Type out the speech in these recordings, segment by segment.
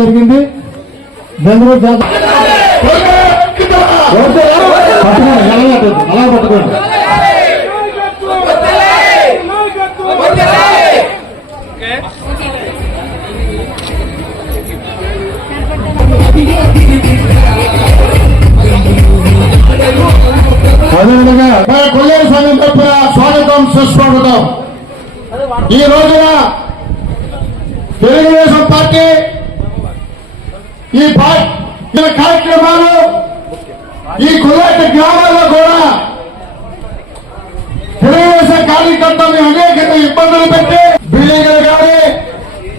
జరిగింది. అలా పట్టుకోండి. అదేవిధంగా కొల్లేరు సంఘం తరఫున స్వాగతం సుస్వాగతం. ఈ రోజున తెలుగుదేశం పార్టీ ఈ కార్యక్రమాలు ఈ కొల్లేరు గ్రామాల్లో కూడా తెలుగుదేశం కార్యకర్తల్ని అనేక ఇబ్బందులు పెట్టి బిల్డింగ్లు కానీ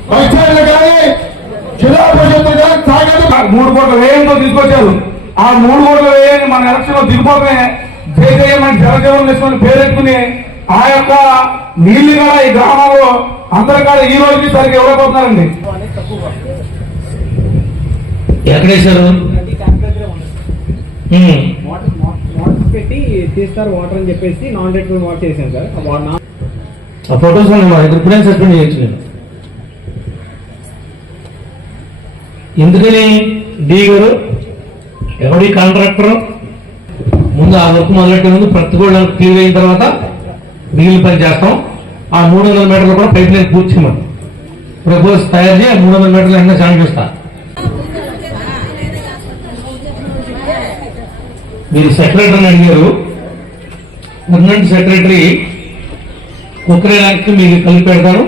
పంచాయతీలు కానీ జిల్లా పరిషత్తు కానీ సాగదు 3 కోట్ల వ్యయంతో తీసుకొచ్చారు. ఆ 3 కోట్ల వ్యయాన్ని మన ఎలక్షన్ లో దిగిపోతే జయజయమని జలజీవనం తీసుకొని పేరెత్తుకుని ఆ యొక్క నీళ్లు కూడా ఈ గ్రామంలో అందరూ కూడా ఈ రోజుకి సరిగ్గా ఇవ్వలేకపోతున్నారండి. ఎక్కడేశారు పెట్టి తీస్తారు వాటర్ అని చెప్పేసి నాన్ రెడ్ వాటర్ చేశాను సార్. ఆ ఫొటోస్ ఇప్పుడే సస్పెండ్ చేయొచ్చు నేను. ఎందుకని డి గారు ఎవరి కాంట్రాక్టర్ ముందు ఆ వర్క్ మొదలెట్టే ముందు ప్రతి కూడా క్లియర్ అయిన తర్వాత మిగిలిన పని చేస్తాం. ఆ 300 మీటర్లు కూడా పైప్ లైన్ పూర్తి చేయమని ప్రపోజ్ తయారు చేసి 300 మీటర్లు వెంటనే శాంక్షన్ ఇస్తా. మీరు సెక్రటరీని అడిగారు. గవర్నమెంట్ సెక్రటరీ కుక్కరేలాంటి మీకు కలిపి పెడతాను.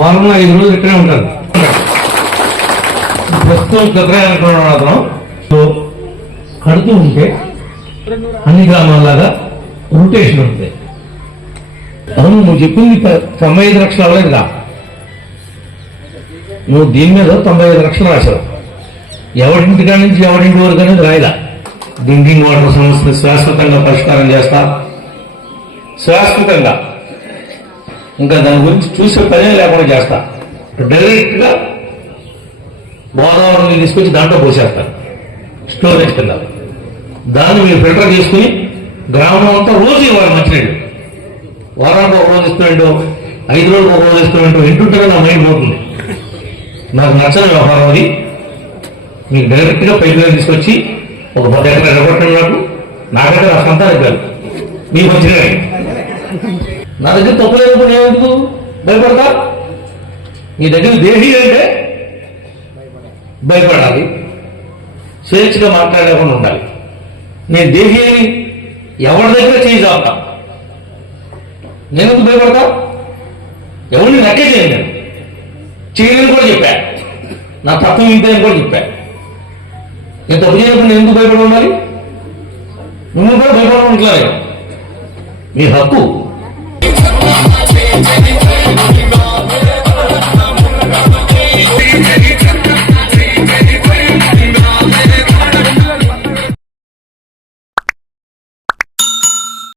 వారంలో 5 రోజులు ఇక్కడే ఉంటారు. ప్రస్తుతం కుక్కరేలాంటి కడుతూ ఉంటే అన్ని గ్రామాల్లాగా రొటేషన్ ఉంటాయి. అవును, నువ్వు చెప్పింది 95 లక్షలు అవ్వలేదుగా. నువ్వు దీని మీద 95 లక్షలు రాశావు. ఎవరింటి కాడి నుంచి ఎవరింటి వరకు అనేది రాయదా. డ్రింకింగ్ వాటర్ సమస్యను శాశ్వతంగా పరిష్కారం చేస్తా. శాశ్వతంగా ఇంకా దాని గురించి చూసే పనే లేకుండా చేస్తా. డైరెక్ట్ గా గోదావరిని తీసుకొచ్చి దాంట్లో పోసేస్తారు. స్టోరేజ్ కింద దాన్ని మీరు ఫిల్టర్ చేసుకుని గ్రామం అంతా రోజు ఇవ్వాలి మంచినీళ్ళు. వారానికి ఒక రోజు ఇస్తున్నట్టు 5 రోజులకు ఒక రోజు ఇస్తున్నట్టు వింటుంటే నా మైండ్ పోతుంది. నాకు నచ్చని వ్యవహారం అది. మీకు డైరెక్ట్ గా పైపు లైన్ తీసుకొచ్చి ఒక 10 ఎకరాలు ఎడగొట్టండి. నాకంటే నా సంతానం కాదు మీ మంచిగా. నా దగ్గర తప్పులేదు. నేను ఎందుకు భయపడతా? మీ దగ్గర దేహి అంటే భయపడాలి, స్వేచ్ఛగా మాట్లాడకుండా ఉండాలి. నేను దేహి అని ఎవరి దగ్గర చేయి చాపుతా. నేను ఎందుకు భయపడతా? ఎవరిని లెక్కే చేయండి. నేను చేయలేని కూడా చెప్పా. నా తత్వం ఇంతే అని కూడా చెప్పా. నేను తప్పు చేయకుండా నేను ఎందుకు భయపడి ఉండాలి? నువ్వు కూడా భయపడడం ఇట్లా మీ హక్కు.